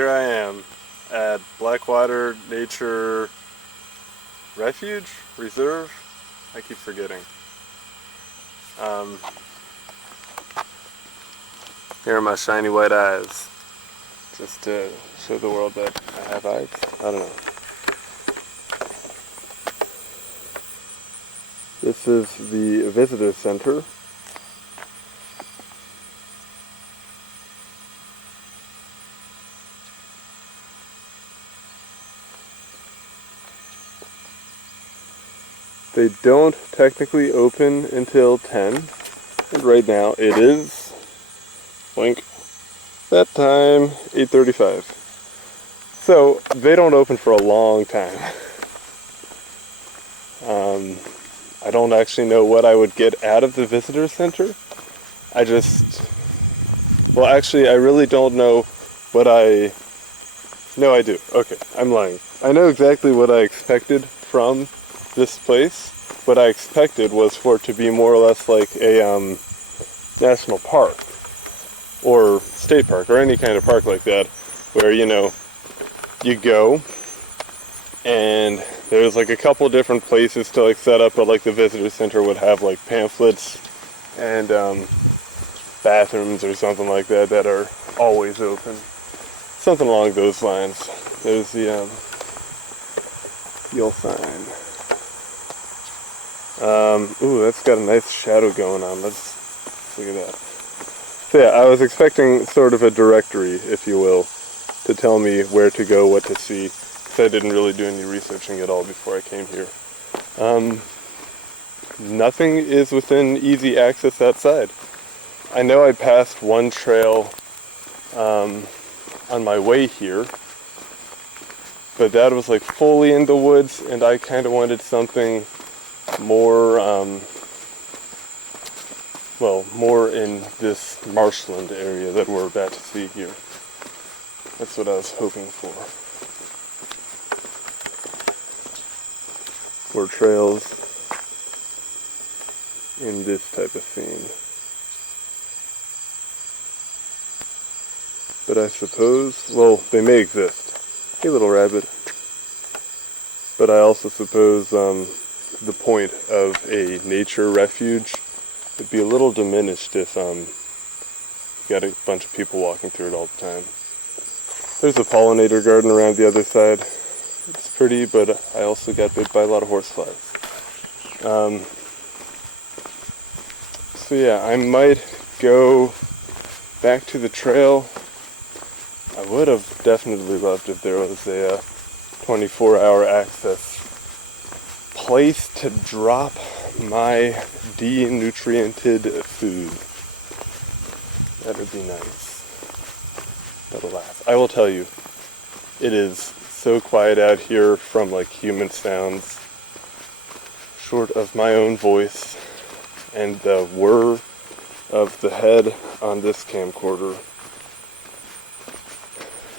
here I am at Blackwater Nature Refuge? Reserve? I keep forgetting. Here are my shiny white eyes. Just to show the world that I have eyes. I don't know. This is the visitor center. They don't technically open until 10, and right now it is, blink, that time, 8:35. So they don't open for a long time. I don't actually know what I would get out of the visitor center. I really don't know what no, I do. Okay, I'm lying. I know exactly what I expected from this place. What I expected was for it to be more or less like a national park or state park or any kind of park like that, where you go and there's like a couple different places to like set up, but like the visitor center would have like pamphlets and bathrooms or something like that that are always open, something along those lines. There's the yield sign. Ooh, that's got a nice shadow going on. Let's look at that. So yeah, I was expecting sort of a directory, if you will, to tell me where to go, what to see, because I didn't really do any researching at all before I came here. Nothing is within easy access outside. I know I passed one trail on my way here, but that was like fully in the woods, and I kind of wanted something more, more in this marshland area that we're about to see here. That's what I was hoping for. More trails in this type of scene. But I suppose, well, they may exist. Hey, little rabbit. But I also suppose the point of a nature refuge would be a little diminished if you got a bunch of people walking through it all the time. There's a pollinator garden around the other side. It's pretty, but I also got bit by a lot of horseflies. So yeah, I might go back to the trail. I would have definitely loved if there was a 24-hour access place to drop my denutriented food. That would be nice. But alas, I will tell you, it is so quiet out here from like human sounds, short of my own voice and the whir of the head on this camcorder.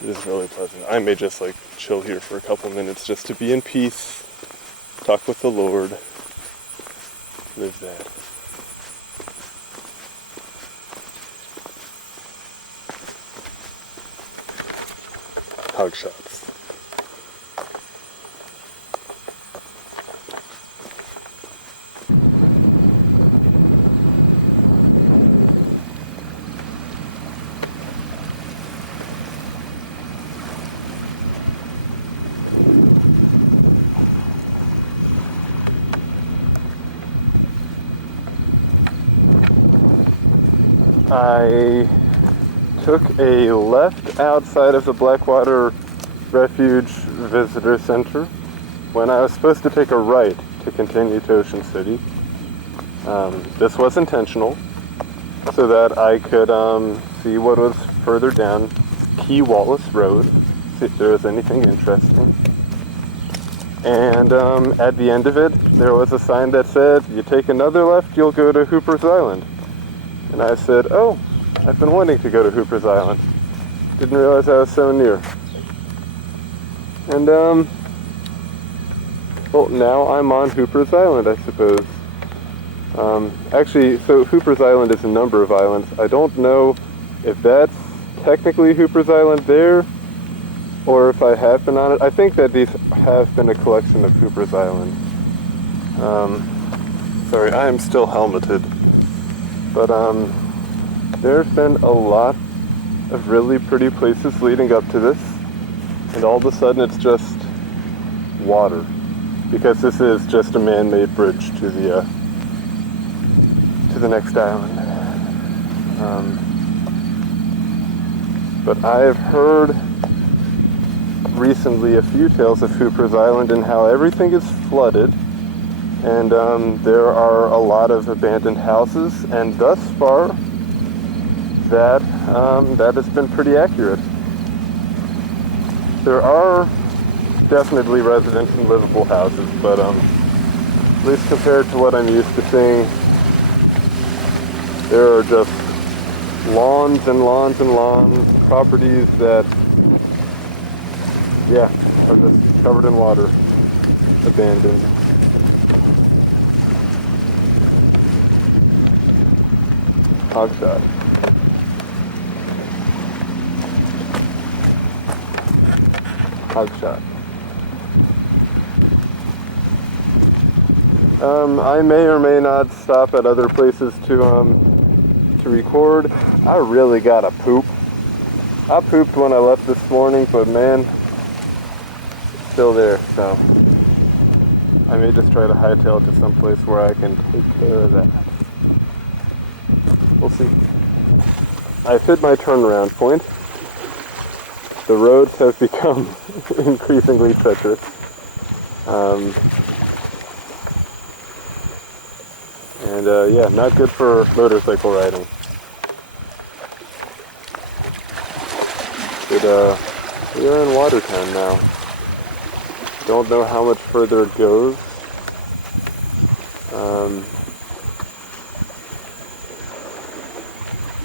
It is really pleasant. I may just like chill here for a couple minutes just to be in peace, talk with the Lord, live that. Hug shots. I took a left outside of the Blackwater Refuge Visitor Center when I was supposed to take a right to continue to Ocean City. This was intentional so that I could see what was further down Key Wallace Road, see if there was anything interesting. And at the end of it, there was a sign that said, you take another left, you'll go to Hooper's Island. And I said, oh, I've been wanting to go to Hooper's Island. Didn't realize I was so near. And, well, now I'm on Hooper's Island, I suppose. Actually, so Hooper's Island is a number of islands. I don't know if that's technically Hooper's Island there, or if I have been on it. I think that these have been a collection of Hooper's Island. Sorry, I am still helmeted. But there's been a lot of really pretty places leading up to this, and all of a sudden it's just water, because this is just a man-made bridge to the next island. But I've heard recently a few tales of Hooper's Island and how everything is flooded, and there are a lot of abandoned houses, and thus far that has been pretty accurate. There are definitely residents and livable houses, but at least compared to what I'm used to seeing, there are just lawns and lawns and lawns, properties that, yeah, are just covered in water, abandoned. Hogshot. Hogshot. I may or may not stop at other places to record. I really gotta poop. I pooped when I left this morning, but man, it's still there, so I may just try to hightail to some place where I can take care of that. We'll see. I've hit my turnaround point. The roads have become increasingly treacherous. Yeah, not good for motorcycle riding. But we are in Watertown now. Don't know how much further it goes.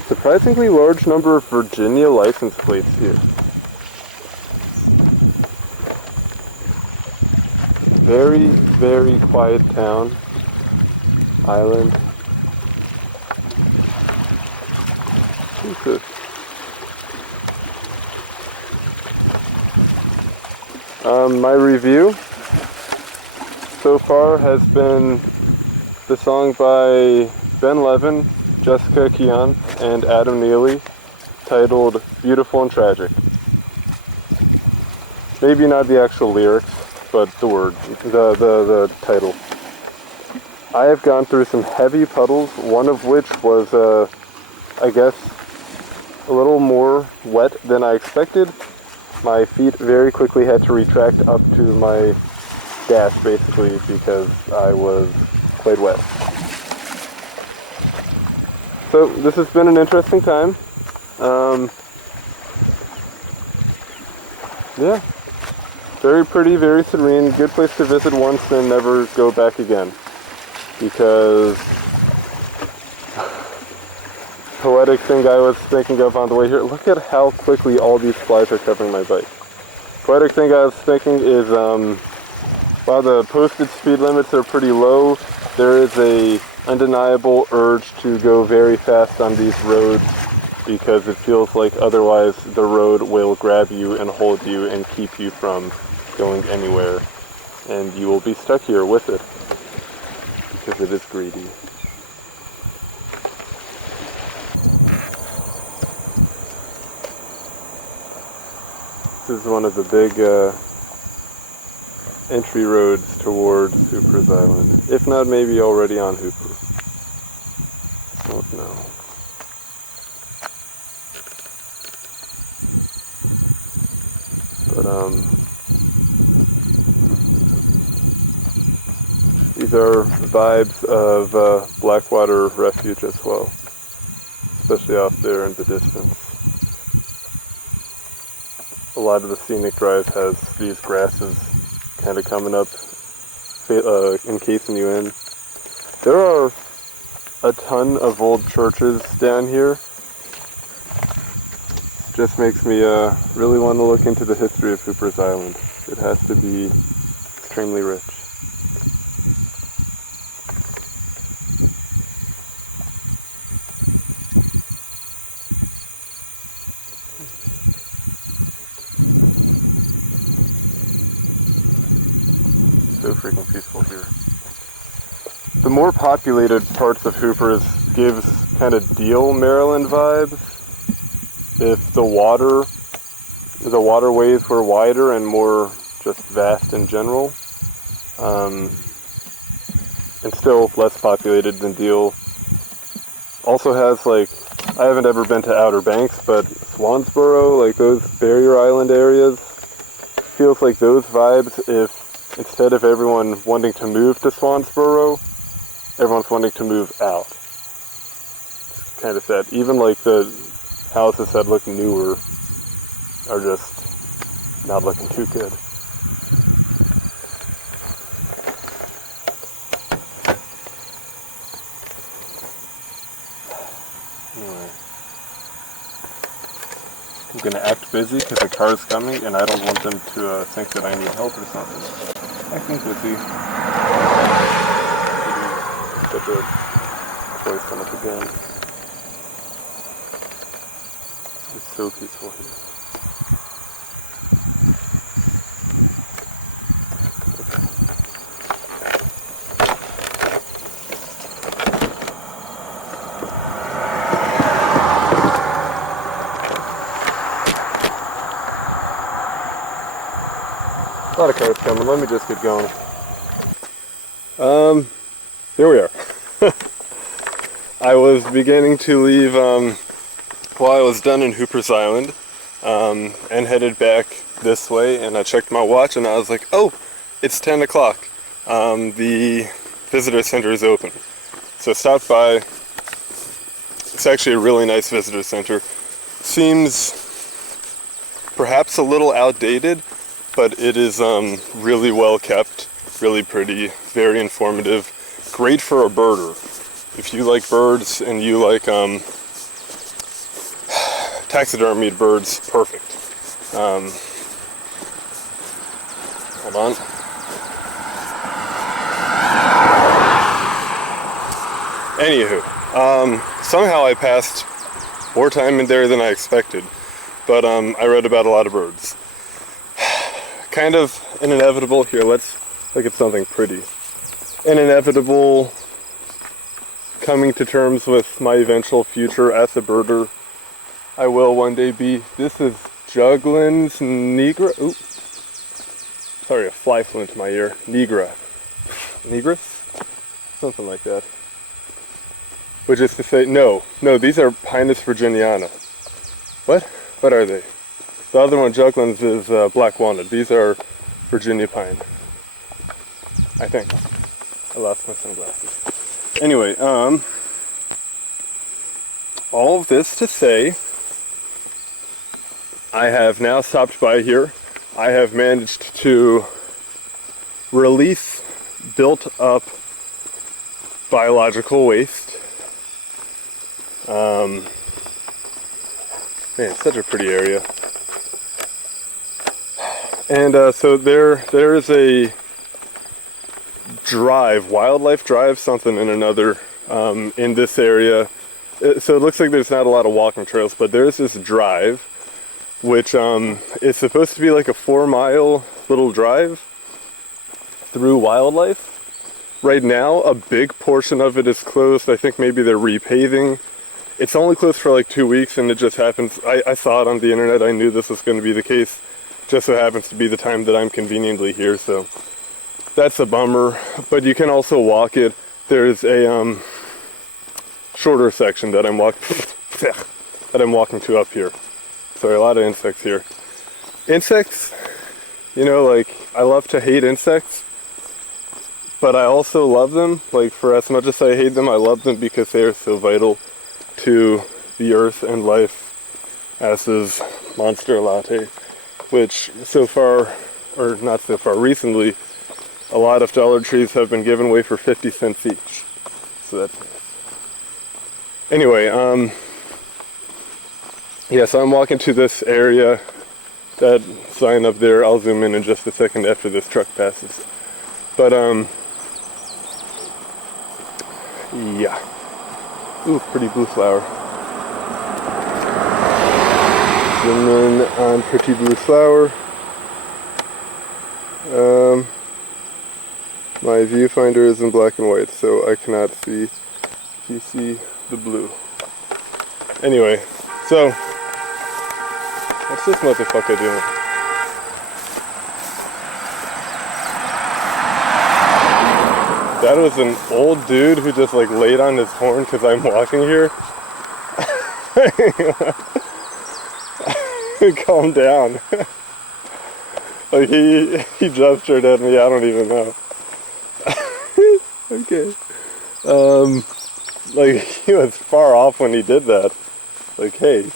Surprisingly large number of Virginia license plates here. Very, very quiet town. Island. Who's this? My review so far has been the song by Ben Levin, Jessica Keon, and Adam Neely, titled Beautiful and Tragic. Maybe not the actual lyrics, but the word, the title. I have gone through some heavy puddles, one of which was, I guess, a little more wet than I expected. My feet very quickly had to retract up to my dash, basically, because I was quite wet. So, this has been an interesting time. Yeah. Very pretty, very serene, good place to visit once and never go back again. Because poetic thing I was thinking of on the way here, look at how quickly all these flies are covering my bike. Poetic thing I was thinking is, while the posted speed limits are pretty low, there is a undeniable urge to go very fast on these roads, because it feels like otherwise the road will grab you and hold you and keep you from going anywhere, and you will be stuck here with it, because it is greedy. This is one of the big entry roads towards Hooper's Island, if not maybe already on Hooper. Don't know. But these are vibes of Blackwater Refuge as well, especially off there in the distance. A lot of the scenic drive has these grasses kind of coming up, encasing you in. There are a ton of old churches down here. Just makes me really want to look into the history of Hooper's Island. It has to be extremely rich. so freaking peaceful here. The more populated parts of Hoopers gives kind of Deal, Maryland vibes. If the waterways were wider and more just vast in general. And still less populated than Deal. Also has, like, I haven't ever been to Outer Banks, but Swansboro, like those barrier island areas, feels like those vibes if instead of everyone wanting to move to Swansboro, everyone's wanting to move out. It's kind of sad. Even like the houses that look newer are just not looking too good. Anyway, I'm gonna act busy because the car's coming and I don't want them to think that I need help or something. Acting busy. Such a voice on it again. It's so peaceful here. A lot of cars coming. Let me just get going. Here we are. I was beginning to leave while I was done in Hoopers Island and headed back this way, and I checked my watch and I was like, oh, it's 10 o'clock. The visitor center is open. So I stopped by. It's actually a really nice visitor center. Seems perhaps a little outdated, but it is really well kept, really pretty, very informative, great for a birder. If you like birds and you like taxidermied birds, perfect. Hold on. Anywho, somehow I passed more time in there than I expected, but I read about a lot of birds. Kind of an inevitable, here let's look at something pretty. An inevitable coming to terms with my eventual future as a birder. I will one day be. This is Juglans nigra. Ooh, sorry, a fly flew into my ear. Nigra. Nigris? Something like that. Which is to say, no, these are Pinus virginiana. What? What are they? The other one, Juglans, is Blackwater. These are Virginia pine. I think. I lost my sunglasses. Anyway, all of this to say, I have now stopped by here. I have managed to release built up biological waste. Man, it's such a pretty area. And so there is a drive, wildlife drive, something in another, in this area. So it looks like there's not a lot of walking trails, but there's this drive, which is supposed to be like a 4-mile little drive through wildlife. Right now, a big portion of it is closed. I think maybe they're repaving. It's only closed for like 2 weeks, and it just happens. I saw it on the internet. I knew this was going to be the case. Just so happens to be the time that I'm conveniently here, so that's a bummer. But you can also walk it. There's a shorter section that I'm walking to up here. Sorry, a lot of insects here. Insects, you know, like, I love to hate insects, but I also love them. Like, for as much as I hate them, I love them because they are so vital to the earth and life, as is Monster Latte, which so far, or not so far, recently, a lot of Dollar Trees have been given away for 50 cents each. So that's nice. Anyway, yeah, so I'm walking to this area. That sign up there, I'll zoom in just a second after this truck passes. But, yeah. Ooh, pretty blue flower. Zoom in on pretty blue flower. My viewfinder is in black and white, so I cannot see if you see the blue. Anyway, so what's this motherfucker doing? That was an old dude who just like laid on his horn because I'm walking here. Calm down. Like he gestured at me, I don't even know. Okay. Like he was far off when he did that. Like, hey,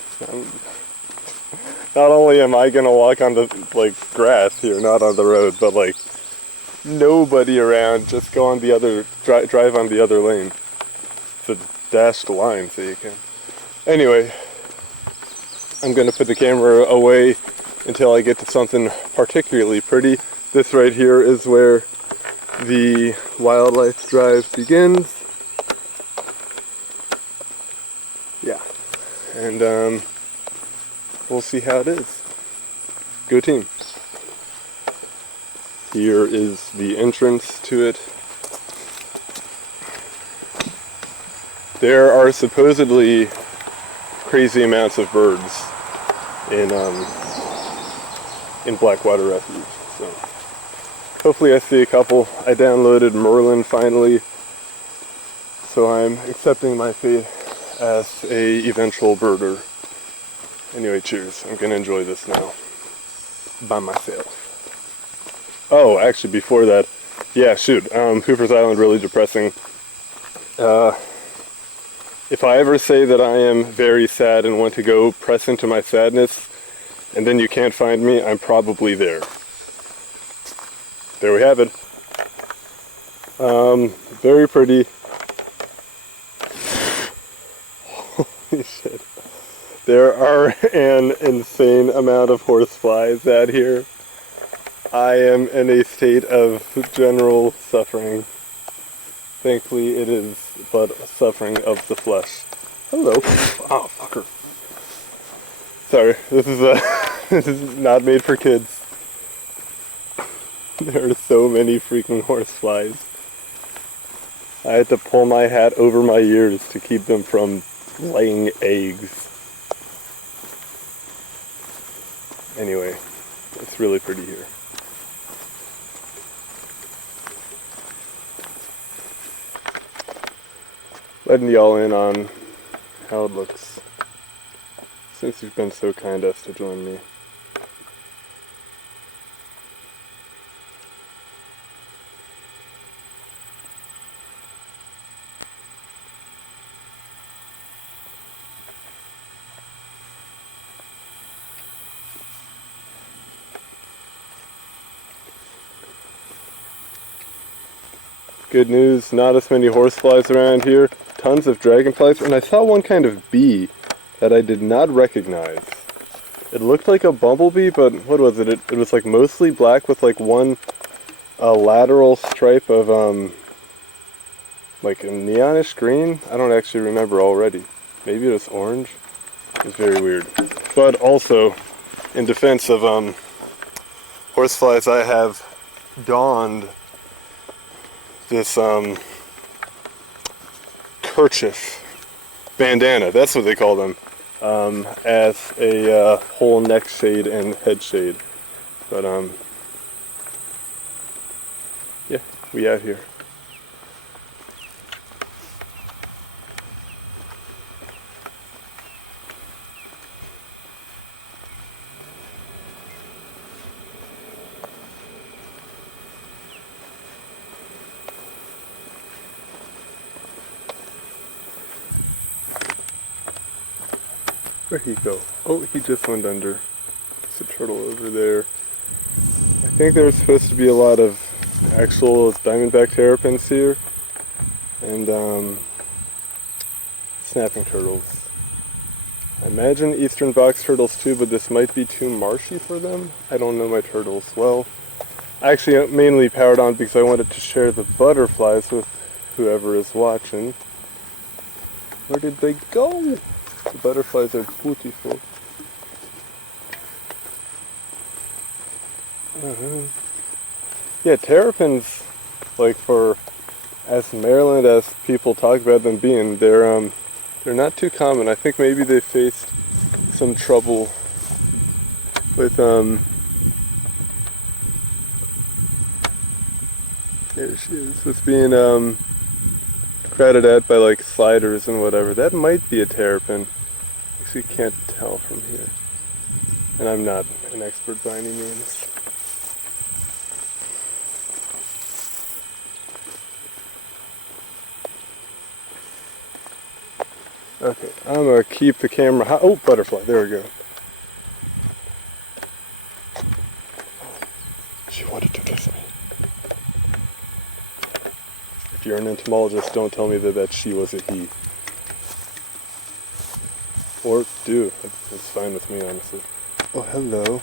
not only am I gonna walk on the like grass here, not on the road, but like nobody around, just go on the other, drive on the other lane. It's a dashed line, so you can. Anyway, I'm gonna put the camera away until I get to something particularly pretty. This right here is where the wildlife drive begins. Yeah, and we'll see how it is. Go team. Here is the entrance to it. There are supposedly crazy amounts of birds in Blackwater Refuge. So hopefully I see a couple. I downloaded Merlin finally, so I'm accepting my fate as a eventual birder. Anyway, cheers. I'm gonna enjoy this now by myself. Oh, actually, before that, yeah, shoot. Hooper's Island really depressing. If I ever say that I am very sad and want to go press into my sadness, and then you can't find me, I'm probably there. There we have it. Very pretty. Holy shit. There are an insane amount of horseflies out here. I am in a state of general suffering. Thankfully it is but suffering of the flesh. Hello. Oh, fucker. Sorry, this is not made for kids. There are so many freaking horseflies. I had to pull my hat over my ears to keep them from laying eggs. Anyway, it's really pretty here. Letting y'all in on how it looks, since you've been so kind as to join me. Good news, not as many horseflies around here. Tons of dragonflies, and I saw one kind of bee that I did not recognize. It looked like a bumblebee, but what was it? It was like mostly black with like one lateral stripe of like a neonish green. I don't actually remember already. Maybe it was orange. It was very weird. But also, in defense of horseflies, I have donned this kerchief, bandana, that's what they call them, as a whole neck shade and head shade. But yeah, we out here. Where'd he go? Oh, he just went under. There's a turtle over there. I think there's supposed to be a lot of actual diamondback terrapins here. And snapping turtles. I imagine eastern box turtles too, but this might be too marshy for them. I don't know my turtles well. I actually mainly powered on because I wanted to share the butterflies with whoever is watching. Where did they go? The butterflies are beautiful. Yeah, terrapins, Like for as Maryland as people talk about them being, they're not too common. I think maybe they faced some trouble with there she is, with being crowded out by like sliders and whatever. That might be a terrapin. Actually can't tell from here. And I'm not an expert by any means. Okay, I'm gonna keep the camera high. Oh, butterfly, there we go. She wanted to kiss me. If you're an entomologist, don't tell me that she was a he. Or do. It's fine with me, honestly. Oh, hello.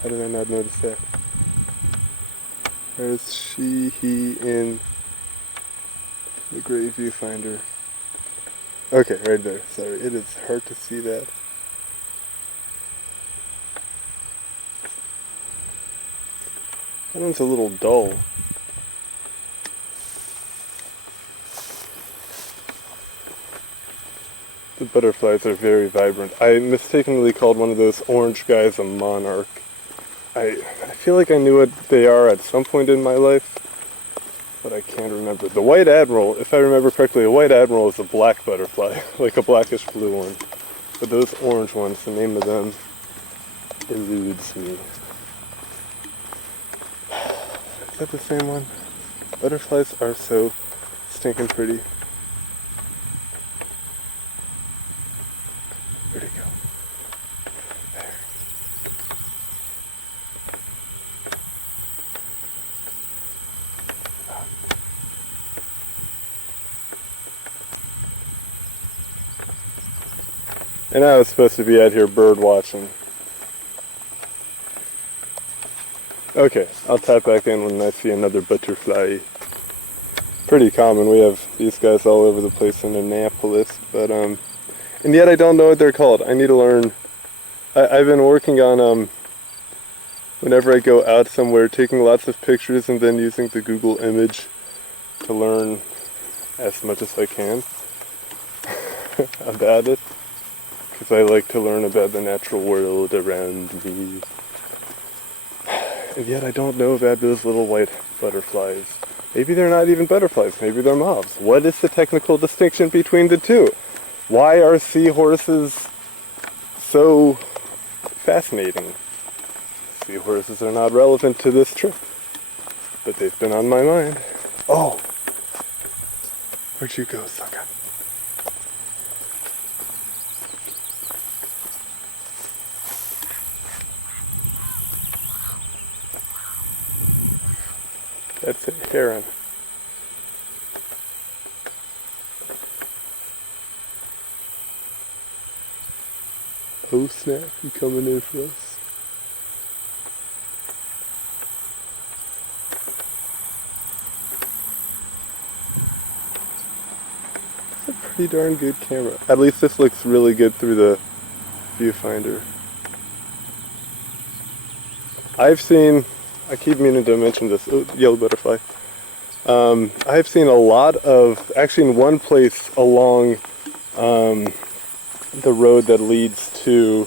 How did I not notice that? There's she, he in the great viewfinder. Okay, right there. Sorry, it is hard to see that. That one's a little dull. The butterflies are very vibrant. I mistakenly called one of those orange guys a monarch. I feel like I knew what they are at some point in my life, but I can't remember. The white admiral, if I remember correctly, a white admiral is a black butterfly, like a blackish blue one. But those orange ones, the name of them eludes me. Is that the same one? Butterflies are so stinking pretty. Where'd it go? There. And I was supposed to be out here bird watching. Okay, I'll tap back in when I see another butterfly. Pretty common. We have these guys all over the place in Annapolis, but and yet I don't know what they're called. I need to learn. I've been working on whenever I go out somewhere, taking lots of pictures and then using the Google image to learn as much as I can about it. Because I like to learn about the natural world around me. And yet I don't know about those little white butterflies. Maybe they're not even butterflies, maybe they're moths. What is the technical distinction between the two? Why are seahorses so fascinating? Seahorses are not relevant to this trip, but they've been on my mind. Oh! Where'd you go, sucker? That's a heron. Oh snap, you coming in for us? It's a pretty darn good camera. At least this looks really good through the viewfinder. I've seen, I keep meaning to mention this, yellow butterfly. I've seen a lot of, actually in one place along the road that leads to,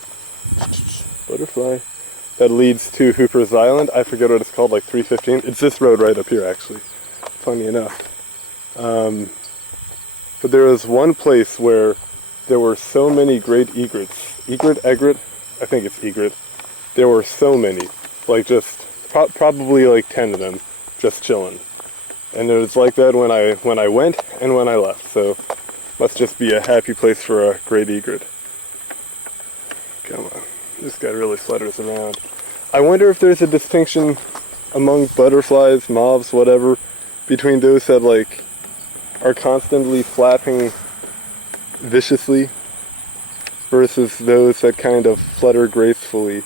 butterfly, that leads to Hooper's Island. I forget what it's called, like 315. It's this road right up here, actually, funny enough. But there was one place where there were so many great egrets. Egret? I think it's egret. There were so many, like just probably like 10 of them, just chilling. And it was like that when I went and when I left. So must just be a happy place for a great egret. Come on, this guy really flutters around. I wonder if there's a distinction among butterflies, moths, whatever, between those that like are constantly flapping viciously versus those that kind of flutter gracefully.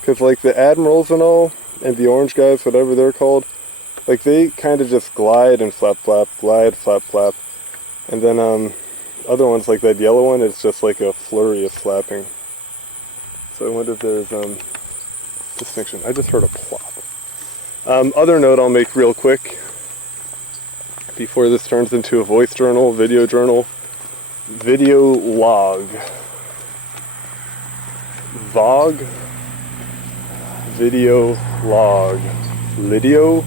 Because like the admirals and all, and the orange guys, whatever they're called, like they kind of just glide and flap flap, glide, flap flap. And then other ones like that yellow one, it's just like a flurry of flapping. So I wonder if there's distinction. I just heard a plop. Other note I'll make real quick. before this turns into a voice journal, video log. Vog, video log, Lydio,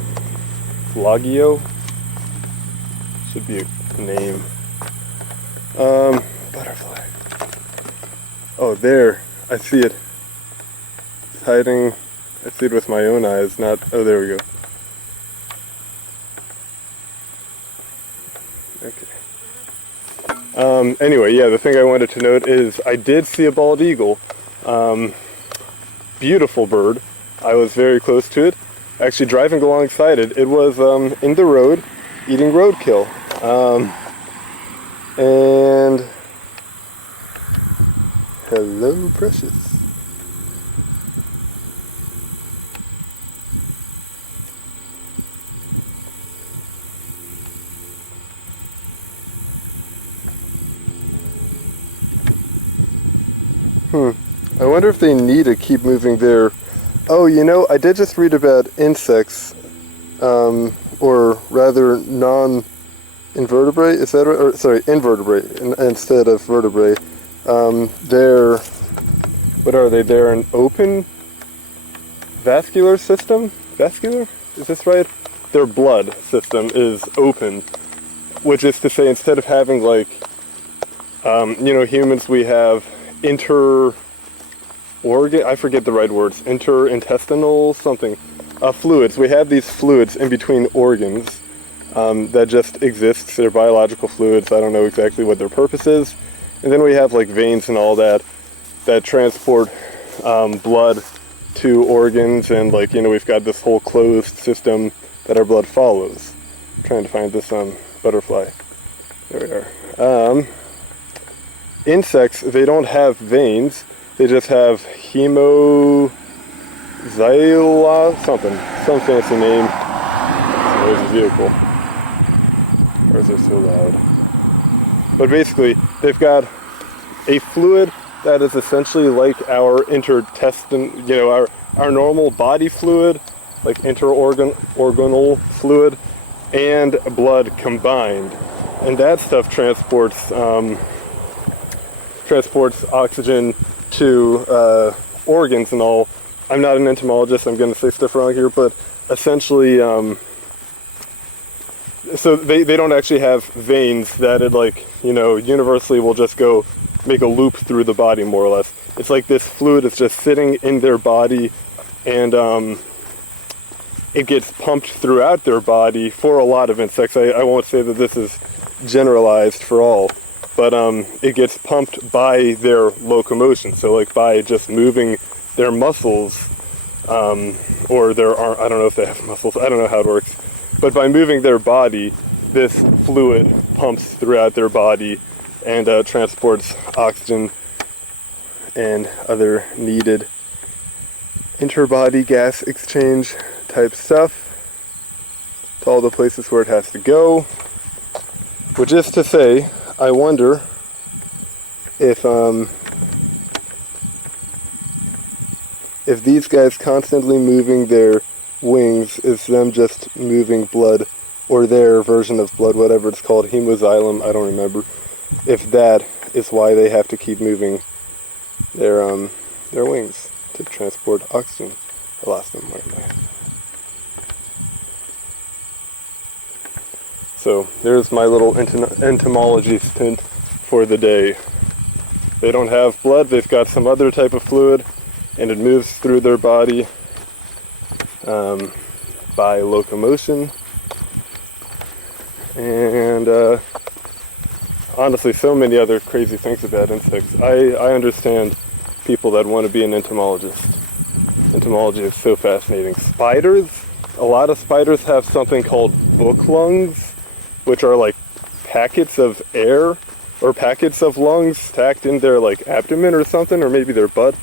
Vlogio, should be a name. Butterfly. Oh, there, I see it. It's hiding. I see it with my own eyes, not, oh, there we go. Okay. Anyway, yeah, the thing I wanted to note is I did see a bald eagle. Beautiful bird. I was very close to it. Actually, driving alongside it, it was in the road, eating roadkill. And hello, precious. I wonder if they need to keep moving their... Oh, you know, I did just read about insects, or rather non-invertebrate, is that right? Or, sorry, invertebrate instead of vertebrate. They're... What are they? They're an open vascular system? Vascular? Is this right? Their blood system is open, which is to say instead of having like, you know, humans, we have I forget the right words, interintestinal something, fluids. We have these fluids in between organs that just exist. They're biological fluids. I don't know exactly what their purpose is. And then we have like veins and all that transport blood to organs, and like, you know, we've got this whole closed system that our blood follows. I'm trying to find this butterfly. There we are. Insects, they don't have veins. They just have hemozyla, something, some fancy name. There's a vehicle. Cars are so loud. But basically, they've got a fluid that is essentially like our intestine, you know, our normal body fluid, like interorganal fluid, and blood combined. And that stuff transports oxygen to organs and all. I'm not an entomologist, I'm going to say stuff wrong here, but essentially, so they don't actually have veins that it, like, you know, universally will just go make a loop through the body, more or less. It's like this fluid is just sitting in their body, and it gets pumped throughout their body for a lot of insects. I won't say that this is generalized for all, but it gets pumped by their locomotion. So like by just moving their muscles, or their arm, I don't know if they have muscles, I don't know how it works, but by moving their body, this fluid pumps throughout their body and transports oxygen and other needed interbody gas exchange type stuff to all the places where it has to go. Which is to say, I wonder if these guys constantly moving their wings is them just moving blood, or their version of blood, whatever it's called, hemoxylum, I don't remember, if that is why they have to keep moving their wings to transport oxygen. I lost them, where am I? So there's my little entomology stint for the day. They don't have blood, they've got some other type of fluid, and it moves through their body by locomotion. And honestly, so many other crazy things about insects. I understand people that want to be an entomologist. Entomology is so fascinating. Spiders, a lot of spiders have something called book lungs, which are like packets of air or packets of lungs stacked in their like abdomen or something, or maybe their butt.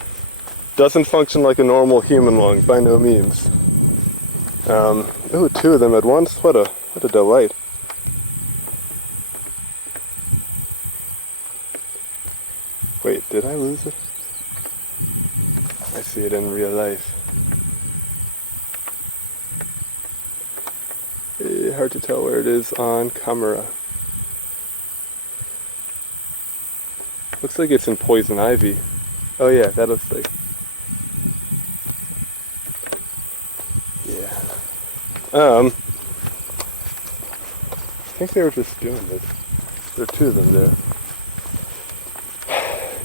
Doesn't function like a normal human lung, by no means. Ooh, two of them at once. What a delight. Wait, did I lose it? I see it in real life. Really hard to tell where it is on camera. Looks like it's in poison ivy. Oh yeah, that looks like... Yeah. I think they were just doing this. There are two of them there.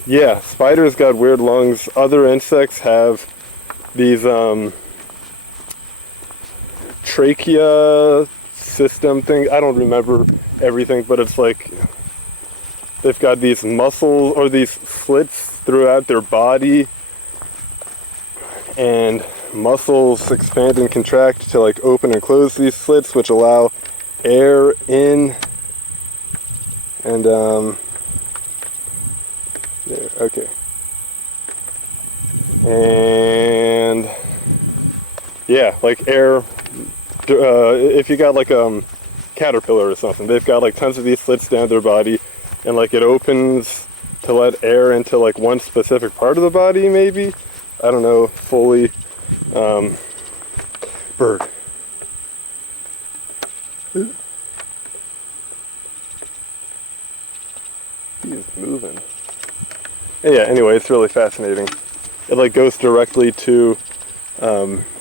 Yeah, spiders got weird lungs. Other insects have these trachea system thing. I don't remember everything, but it's like they've got these muscles or these slits throughout their body, and muscles expand and contract to like open and close these slits, which allow air in. And there, okay. And yeah, like air, if you got like caterpillar or something, they've got like tons of these slits down their body, and like it opens to let air into like one specific part of the body, maybe. I don't know fully. Bird. He is moving. Yeah, anyway, it's really fascinating. It like goes directly to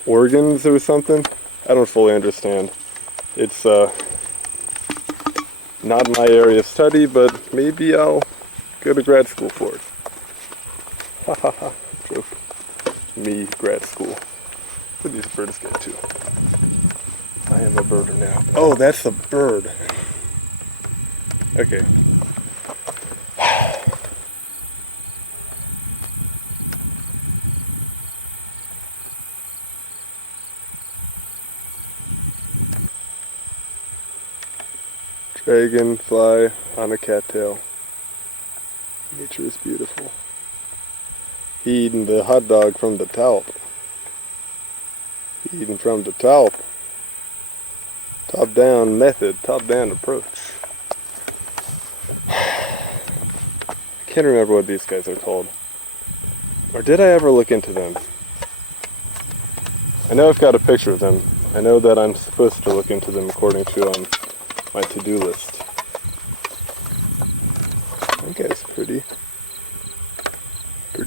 organs or something. I don't fully understand. It's not my area of study, but maybe I'll go to grad school for it. Ha ha ha. Joke. Me, grad school. Where these birds get to? I am a birder now. Oh, that's a bird. Okay. Dragonfly on a cattail. Nature is beautiful. He eating the hot dog from the top. He eating from the top. Top down method, top down approach. I can't remember what these guys are called. Or did I ever look into them? I know I've got a picture of them. I know that I'm supposed to look into them according to my to-do list. That guy's pretty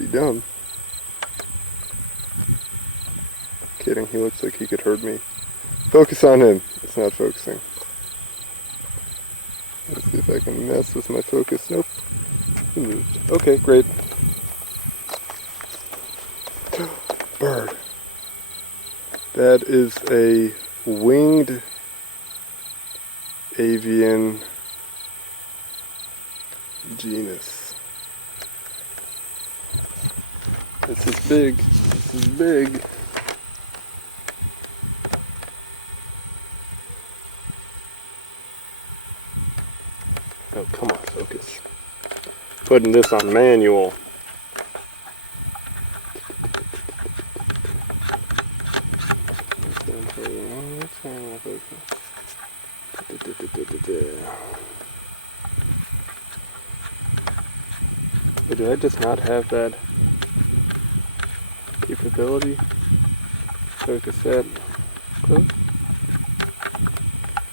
dumb. Kidding, he looks like he could hurt me. Focus on him. It's not focusing. Let's see if I can mess with my focus. Nope. He moved. Okay, great. Bird. That is a winged avian genus. This is big. This is big. Oh, come on, focus. Putting this on manual. Do I just not have that capability? Focus that close?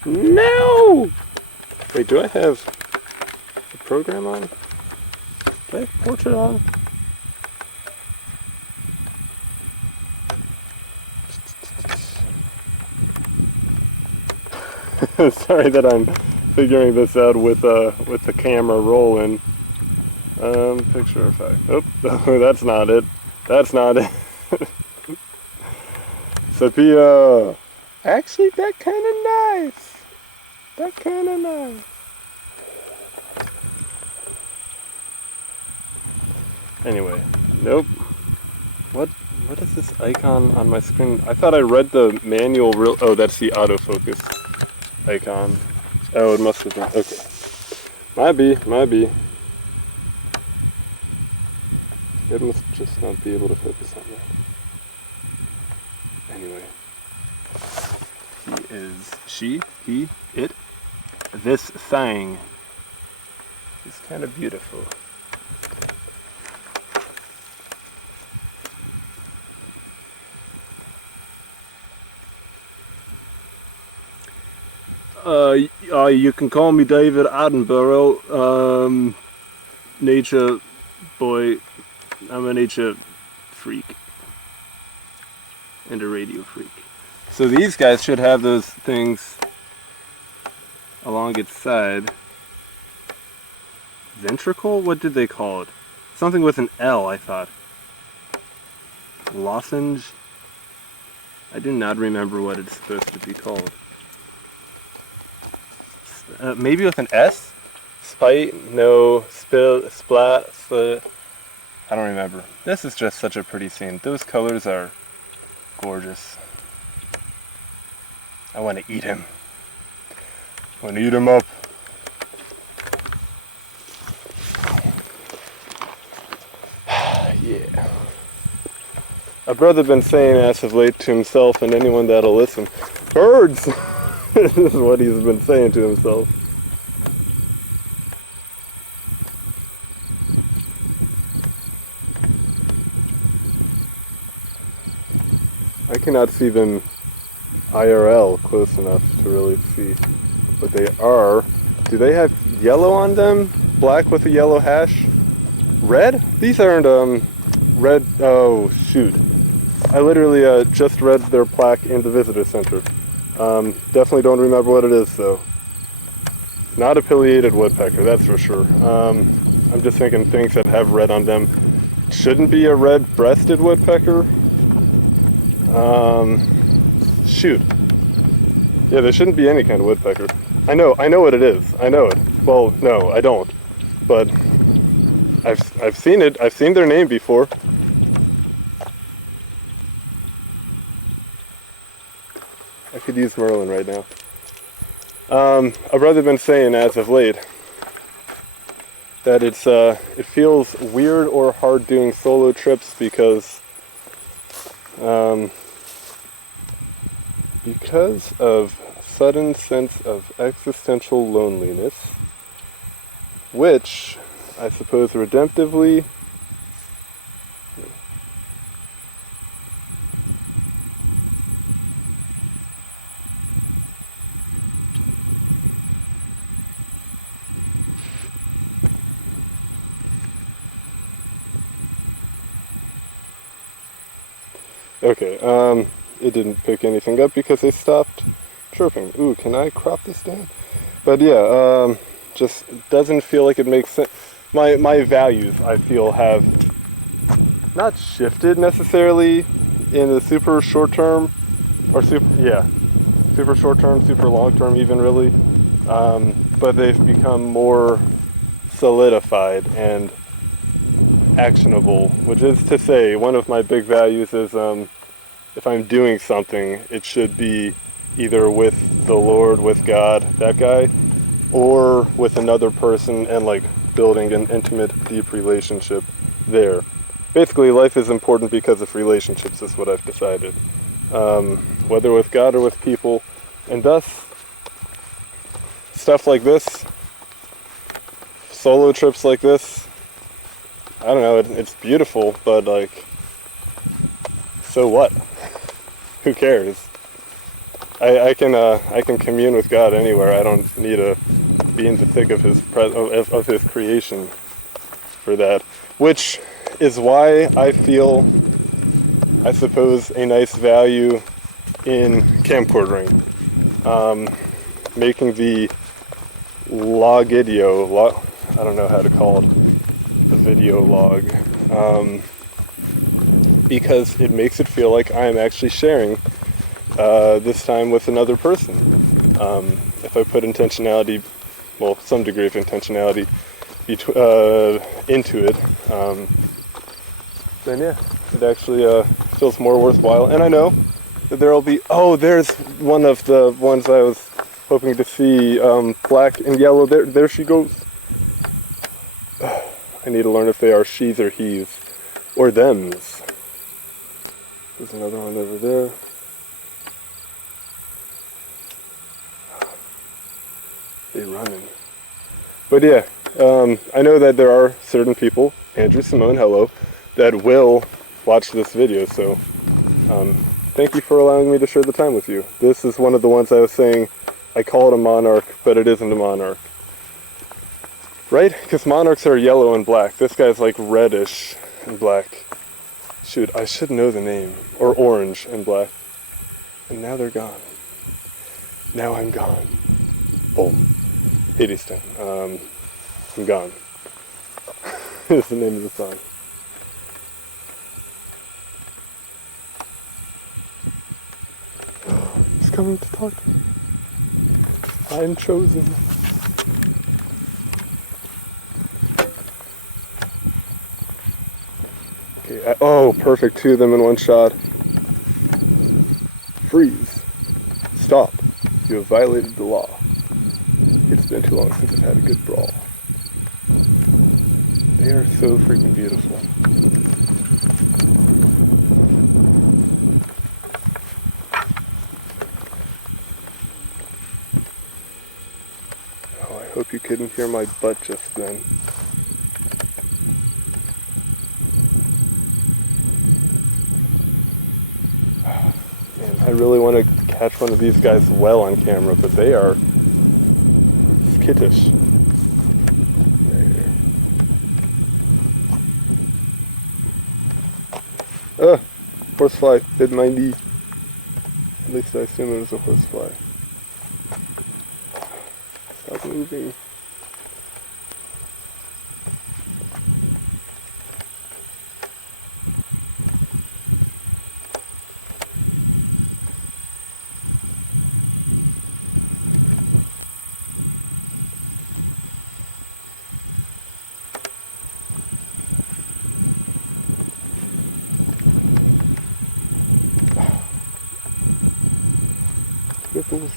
No! Wait, do I have the program on? Do I have portrait on? Sorry that I'm figuring this out with the camera rolling. Picture effect. Oh, that's not it. That's not it. Sepia. Actually, that kind of nice. That kind of nice. Anyway, nope. What is this icon on my screen? I thought I read the manual real. Oh, that's the autofocus icon. Oh, it must have been. Okay. Might be. It must just not be able to focus on that. Anyway. He, it, this thing is kind of beautiful. You can call me David Attenborough. Nature boy. I'm a nature freak. And a radio freak. So these guys should have those things along its side. Ventricle? What did they call it? Something with an L, I thought. Lozenge? I do not remember what it's supposed to be called. Maybe with an S? Spite? No. Spill? Splat? I don't remember. This is just such a pretty scene. Those colors are gorgeous. I want to eat him. I want to eat him up. Yeah. A brother been saying as of late to himself and anyone that'll listen, birds! This is what he's been saying to himself. I cannot see them IRL close enough to really see what they are. Do they have yellow on them? Black with a yellow hash? Red? These aren't red. Oh shoot. I literally just read their plaque in the visitor center. Definitely don't remember what it is though. Not a pileated woodpecker, that's for sure. I'm just thinking things that have red on them. Shouldn't be a red-breasted woodpecker. Shoot. Yeah, there shouldn't be any kind of woodpecker. I know what it is. I know it. Well, no, I don't. But I've seen it. I've seen their name before. I could use Merlin right now. A brother been saying as of late that it feels weird or hard doing solo trips because of sudden sense of existential loneliness, which I suppose redemptively okay, it didn't pick anything up because they stopped chirping. Ooh, can I crop this down? But yeah, just doesn't feel like it makes sense. My values, I feel, have not shifted necessarily in the super short term, or super short term, super long term even really, but they've become more solidified and actionable, which is to say, one of my big values is if I'm doing something, it should be either with the Lord, with God, that guy, or with another person and like building an intimate, deep relationship there. Basically, life is important because of relationships is what I've decided. Whether with God or with people, and thus, stuff like this, solo trips like this, I don't know, it's beautiful, but like, so what? Who cares? I can commune with God anywhere. I don't need to be in the thick of his creation for that. Which is why I feel, I suppose, a nice value in camcordering. Making the logidio, I don't know how to call it, the video log, because it makes it feel like I am actually sharing this time with another person. If I put intentionality, well, some degree of intentionality into it, then yeah, it actually feels more worthwhile. And I know that there'll be, oh, there's one of the ones I was hoping to see, black and yellow. There she goes. I need to learn if they are she's or he's, or thems. There's another one over there. They're running. But yeah, I know that there are certain people, Andrew, Simone, hello, that will watch this video, so thank you for allowing me to share the time with you. This is one of the ones I was saying I call it a monarch, but it isn't a monarch. Right? Because monarchs are yellow and black. This guy's like reddish and black. Shoot, I should know the name. Or orange and black. And now they're gone. Now I'm gone. Boom. Hadestown. I'm gone. Is the name of the song. He's coming to talk to me. I'm chosen. Okay, oh, perfect. 2 of them in one shot. Freeze. Stop. You have violated the law. It's been too long since I've had a good brawl. They are so freaking beautiful. Oh, I hope you couldn't hear my butt just then. Man, I really want to catch one of these guys well on camera, but they are skittish. There. Horsefly bit my knee. At least I assume it was a horsefly. Stop moving. Ripples.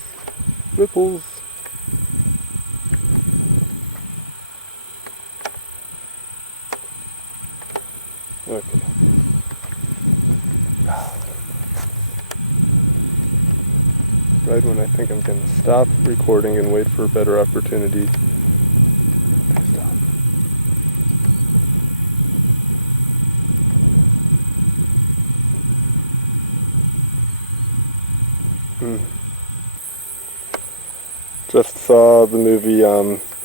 Ripples. Okay. Right when I think I'm going to stop recording and wait for a better opportunity, I stop. Just saw the movie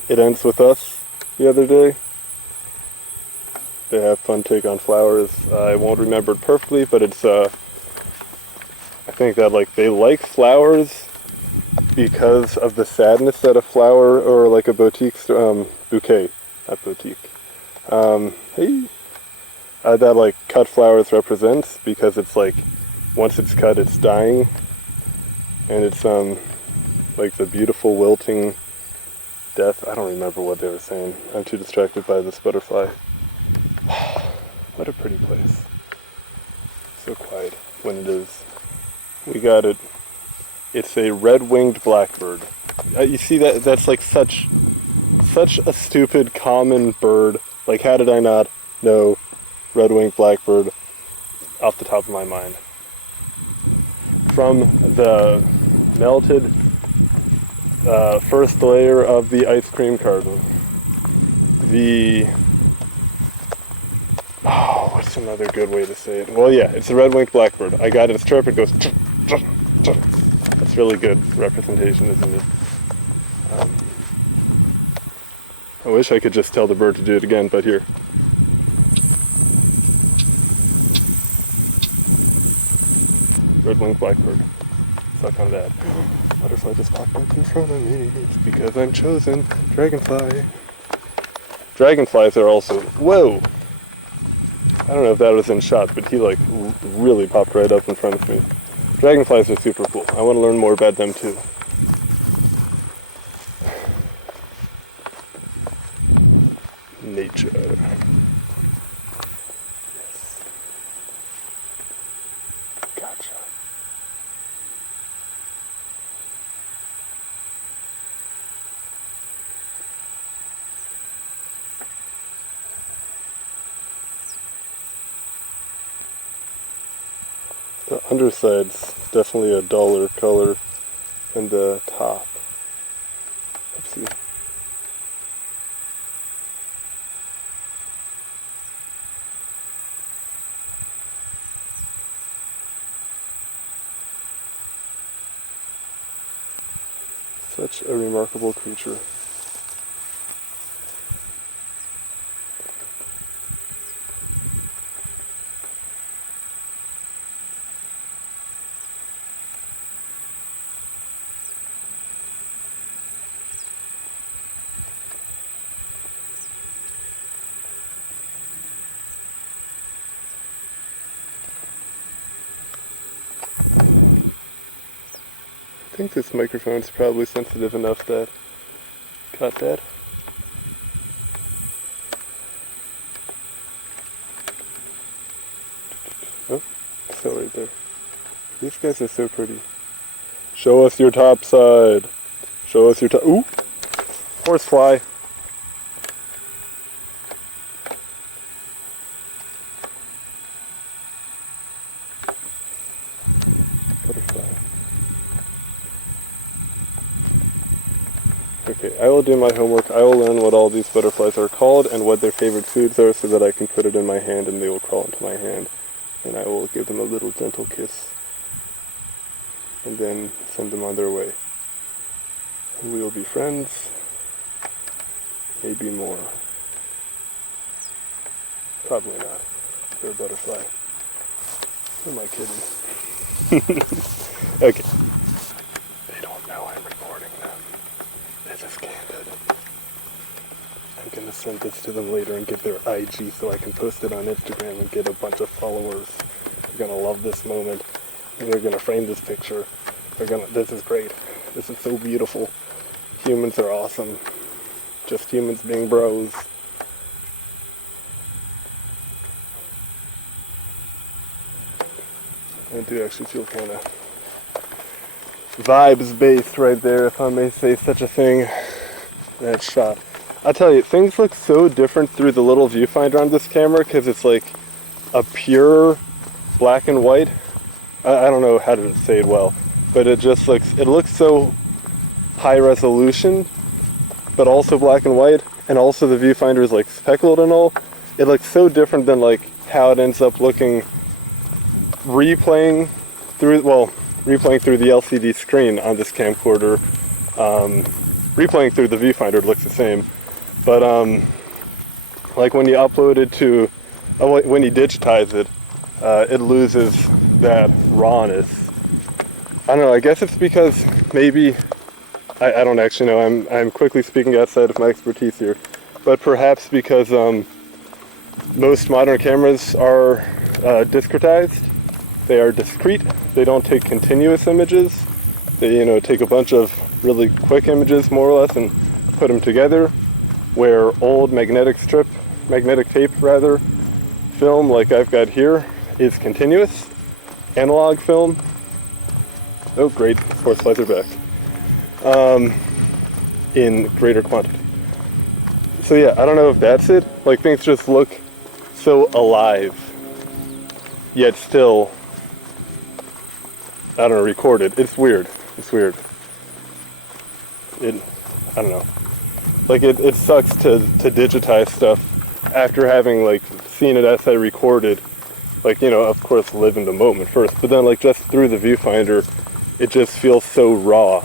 It Ends With Us the other day. They have fun take on flowers. I won't remember it perfectly, but it's I think that like they like flowers because of the sadness that a flower or like a bouquet, not boutique. Hey, that like cut flowers represents, because it's like once it's cut, it's dying, and it's like the beautiful wilting death. I don't remember what they were saying. I'm too distracted by this butterfly. What a pretty place. So quiet when it is. We got it. It's a red-winged blackbird. You see that? That's like such a stupid common bird. Like, how did I not know red-winged blackbird off the top of my mind? From the melted first layer of the ice cream carton. Oh, what's another good way to say it? Well, yeah, it's a red-winged blackbird. I got it. Its chirp, it goes... That's really good representation, isn't it? I wish I could just tell the bird to do it again, but here. Red-winged blackbird. Suck on that. Butterfly just popped up in front of me. It's because I'm chosen. Dragonfly. Dragonflies are also... Whoa! I don't know if that was in shot, but he like really popped right up in front of me. Dragonflies are super cool. I want to learn more about them too. Nature. Yes. Gotcha. The underside's definitely a duller color than the top. Oopsie. Such a remarkable creature. I think this microphone is probably sensitive enough that got that. Oh, still right there. These guys are so pretty. Show us your top side. Show us your top. Ooh! Horsefly. Butterfly. Okay, I will do my homework. I will learn what all these butterflies are called and what their favorite foods are so that I can put it in my hand and they will crawl into my hand. And I will give them a little gentle kiss. And then send them on their way. And we will be friends. Maybe more. Probably not. They're a butterfly. Who am I kidding? Okay. They don't know I'm recording them. This is candid. I'm gonna send this to them later and get their IG so I can post it on Instagram and get a bunch of followers. They're gonna love this moment. And they're gonna frame this picture. This is great. This is so beautiful. Humans are awesome. Just humans being bros. I do actually feel kind of vibes-based right there, if I may say such a thing. That shot. I'll tell you, things look so different through the little viewfinder on this camera because it's like a pure black and white. I don't know how to say it well, but it looks so high resolution, but also black and white, and also the viewfinder is like speckled and all. It looks so different than like how it ends up looking replaying through the LCD screen on this camcorder. Replaying through the viewfinder, it looks the same, but like when you upload it to, when you digitize it, it loses that rawness. I don't know, I guess it's because maybe, I don't actually know, I'm quickly speaking outside of my expertise here, but perhaps because most modern cameras are discretized. They are discrete. They don't take continuous images. They, take a bunch of really quick images, more or less, and put them together. Where old magnetic tape, film like I've got here is continuous. Analog film. Oh, great! Horseflies are back. In greater quantity. So yeah, I don't know if that's it. Like things just look so alive, yet still. I don't know, recorded. It's weird. It's weird. I don't know. Like, it sucks to digitize stuff after having, like, seen it as I recorded. Like, of course, live in the moment first. But then, like, just through the viewfinder, it just feels so raw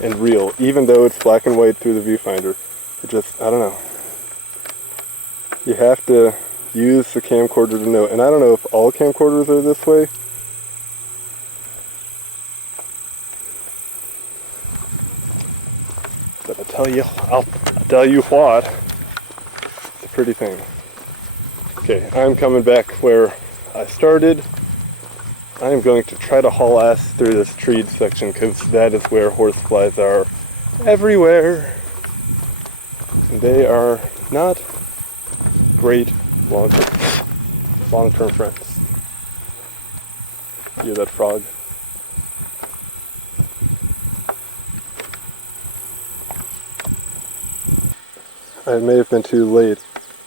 and real. Even though it's black and white through the viewfinder. It just, I don't know. You have to use the camcorder to know. And I don't know if all camcorders are this way. But I'll tell you what, it's a pretty thing. Okay, I'm coming back where I started. I'm going to try to haul ass through this treed section because that is where horseflies are everywhere. And they are not great long-term friends. You hear that frog? I may have been too late,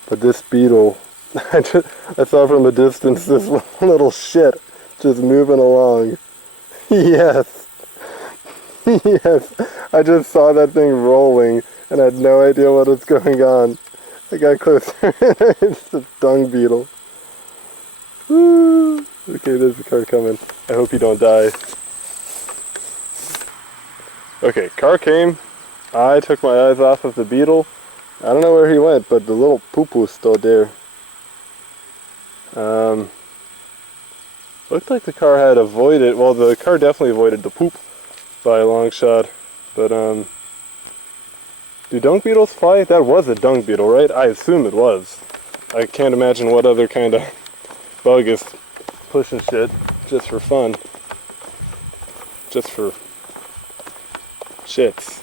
but this beetle, I saw from a distance this little shit just moving along. Yes. Yes. I just saw that thing rolling and I had no idea what was going on. I got closer. It's a dung beetle. Woo. Okay, there's the car coming. I hope you don't die. Okay, car came. I took my eyes off of the beetle. I don't know where he went, but the little poo-poo's still there. Looked like the car had avoided, well, the car definitely avoided the poop by a long shot. But, do dung beetles fly? That was a dung beetle, right? I assume it was. I can't imagine what other kind of bug is pushing shit just for fun. Just for shits,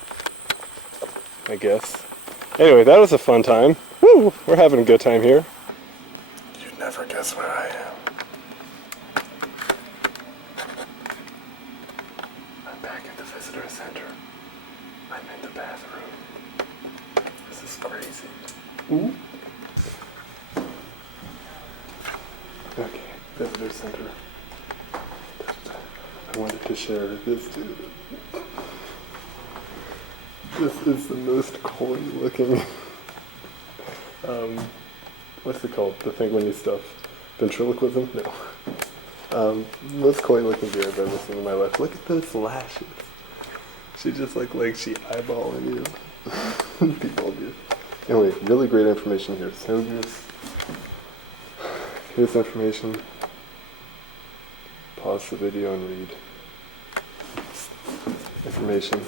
I guess. Anyway, that was a fun time. Woo! We're having a good time here. You'd never guess where I am. I'm back at the visitor center. I'm in the bathroom. This is crazy. Ooh. Okay, visitor center. I wanted to share this too. This is the most coy looking, what's it called? The thing when you stuff ventriloquism? No. Most coy looking beer I've ever seen in my life. Look at those lashes. She just like she eyeballing you. People do. Anyway, really great information here. So here's information. Pause the video and read. Information.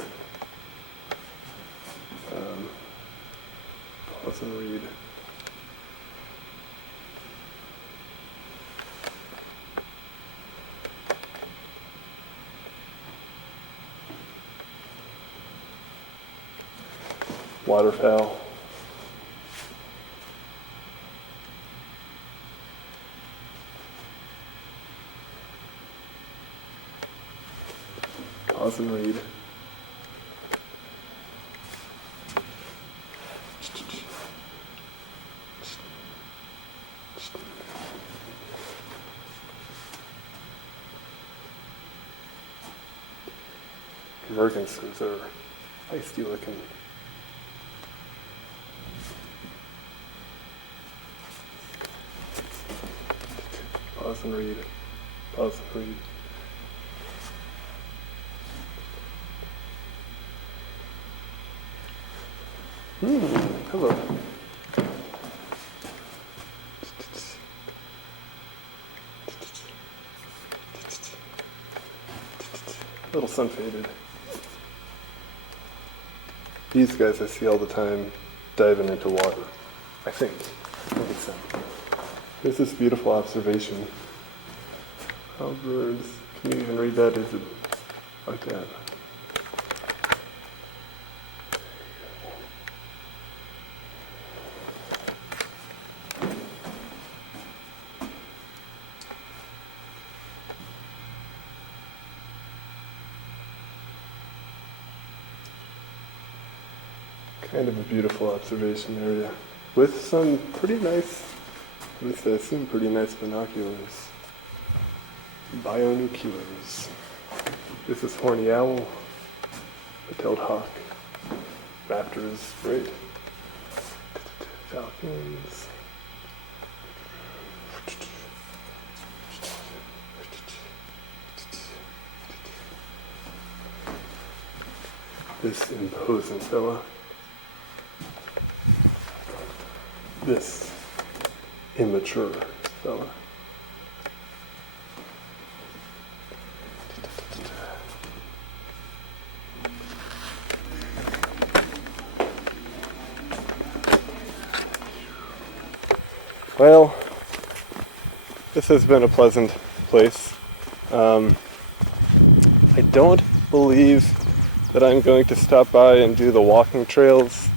Pause and read. Waterfowl. Pause and read. Merganskins are feisty looking. Pause and read. Pause and read. Hello. A little sun faded. These guys I see all the time diving into water. I think it's them. Here's this beautiful observation. How birds, can you even read that? Is it like that? Kind of a beautiful observation area with some pretty nice, at least I assume pretty nice binoculars. Binoculars. This is horny owl, tailed hawk, raptors, great. Falcons. This imposing fella. This immature fella. Well, this has been a pleasant place. I don't believe that I'm going to stop by and do the walking trails,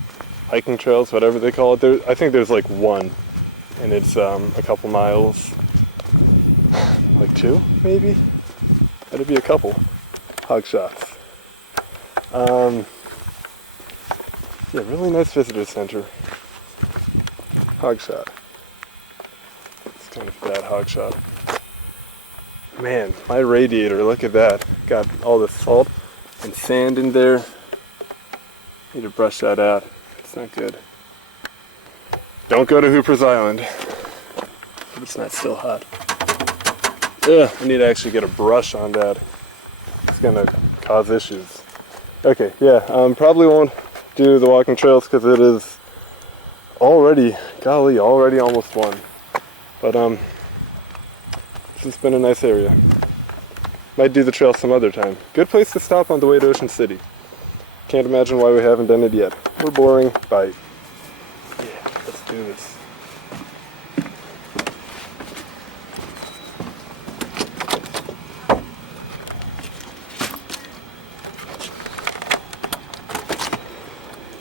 hiking trails, whatever they call it. I think there's like one, and it's a couple miles, like 2 maybe? That'd be a couple hog shots. Yeah, really nice visitor center. Hog shot. It's kind of bad hog shot. Man, my radiator, look at that. Got all the salt and sand in there. Need to brush that out. It's not good. Don't go to Hooper's Island. But it's not still hot. Ugh, I need to actually get a brush on that. It's gonna cause issues. Okay, yeah, probably won't do the walking trails because it is already, golly, already almost 1. But this has been a nice area. Might do the trail some other time. Good place to stop on the way to Ocean City. Can't imagine why we haven't done it yet. We're boring. Bye. Yeah, let's do this.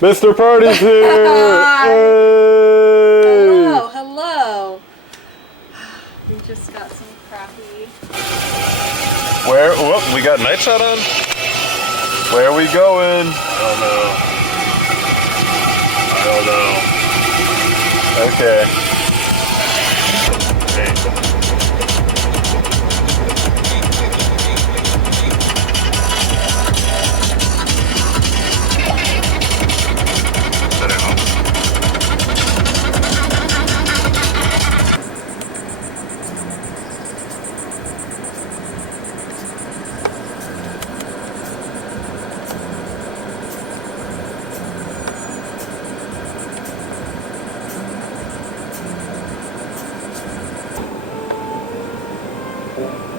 Mr. Party's here! Hey! Hello, hello. We just got some crappie. Where? Whoop, we got night shot on? Where are we going? I don't know. Okay. Hey.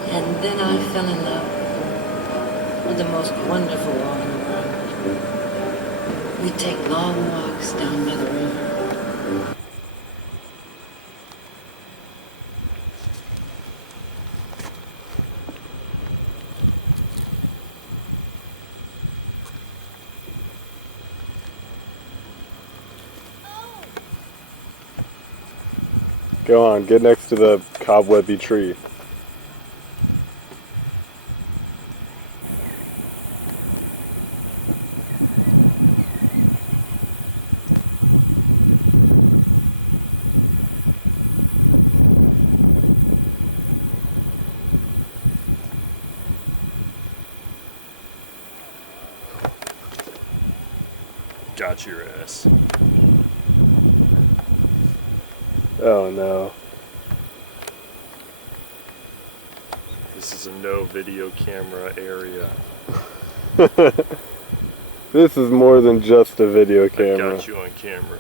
And then I fell in love with the most wonderful woman in the world. We'd take long walks down by the river. Go on, get next to the cobwebby tree. Got your ass. Oh no. This is a no video camera area. This is more than just a video I camera. got you on camera.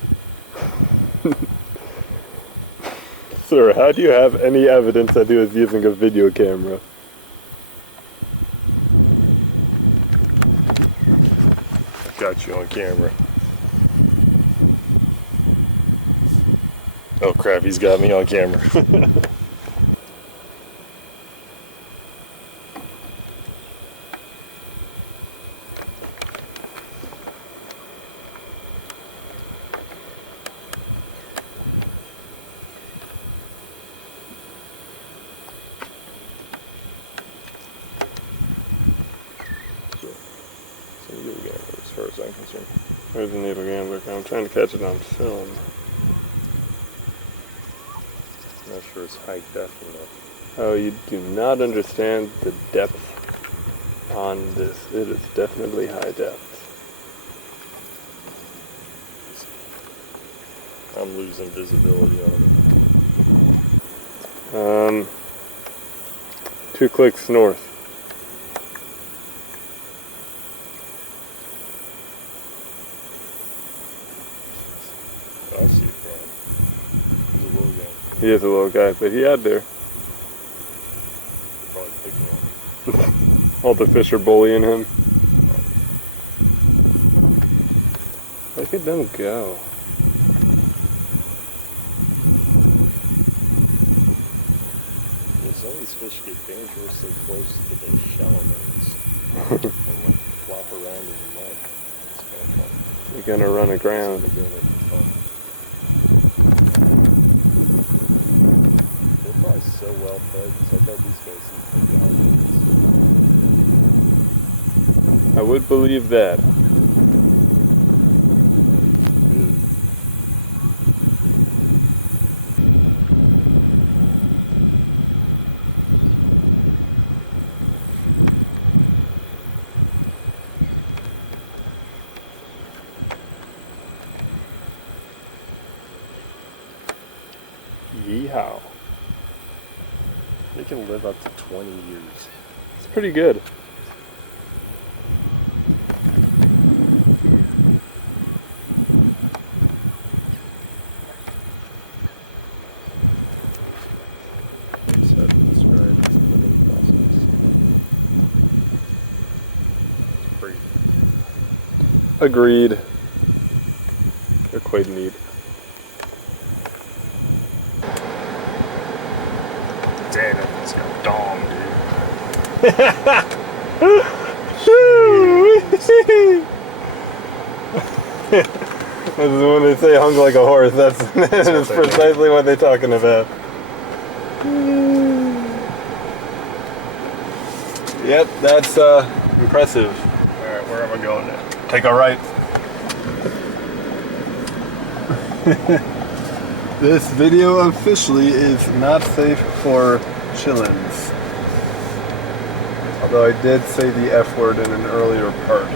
Sir, how do you have any evidence that he was using a video camera? Got you on camera. Oh crap, he's got me on camera. As far as I'm concerned. Where's the needle gambler? I'm trying to catch it on film. I'm not sure it's high def enough. Oh, you do not understand the depth on this. It is definitely high depth. I'm losing visibility on it. 2 clicks north. Oh, I see it crawling. He's a little guy. He is a little guy, but he out there. Probably picking on him. All the fish are bullying him. Look at them go. Yeah, some of these fish get dangerously close to the shallow lanes and like flop around in the mud. It's kind of fun. They're gonna run aground. They're doing it for fun. They're probably so well fed, so I bet these guys eat like alligators. I would believe that. Good. Yeehaw. They can live up to 20 years. It's pretty good. Agreed. They're quite neat. Damn, that thing's got a dong, dude. This is when they say hung like a horse. That's precisely what they're talking about. Yep, that's impressive. Alright, where am I going now? Take a right. This video officially is not safe for chillins. Although I did say the F word in an earlier part.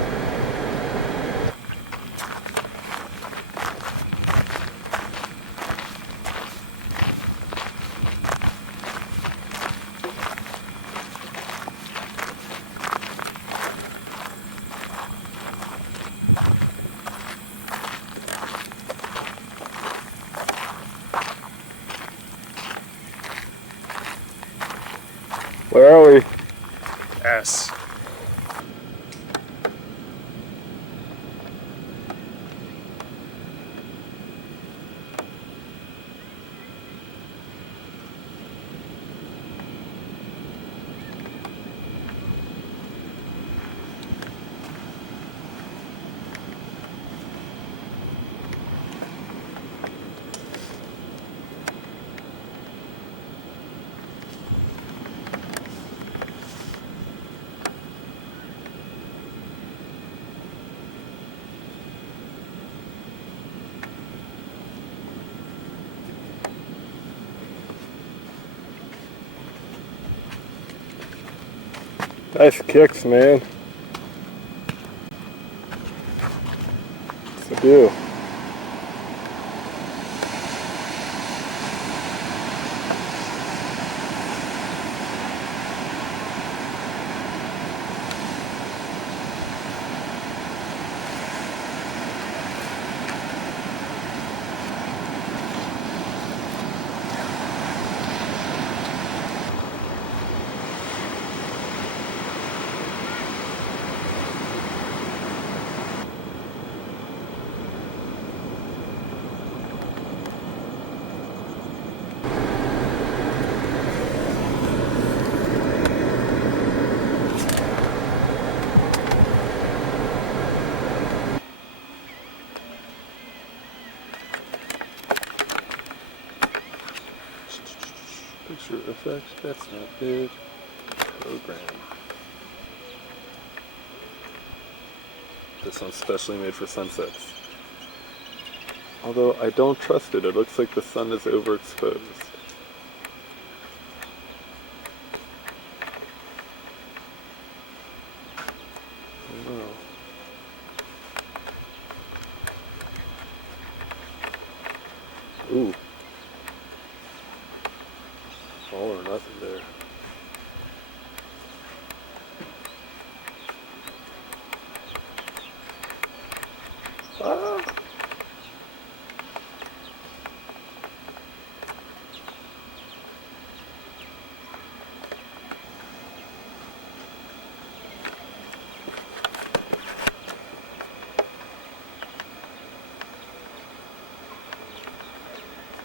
Where are we? S. Nice kicks, man. What's the deal? Picture effect, that's not good. Program. This one's specially made for sunsets. Although I don't trust it, it looks like the sun is overexposed. I don't know. Ooh. All or nothing there. Ah!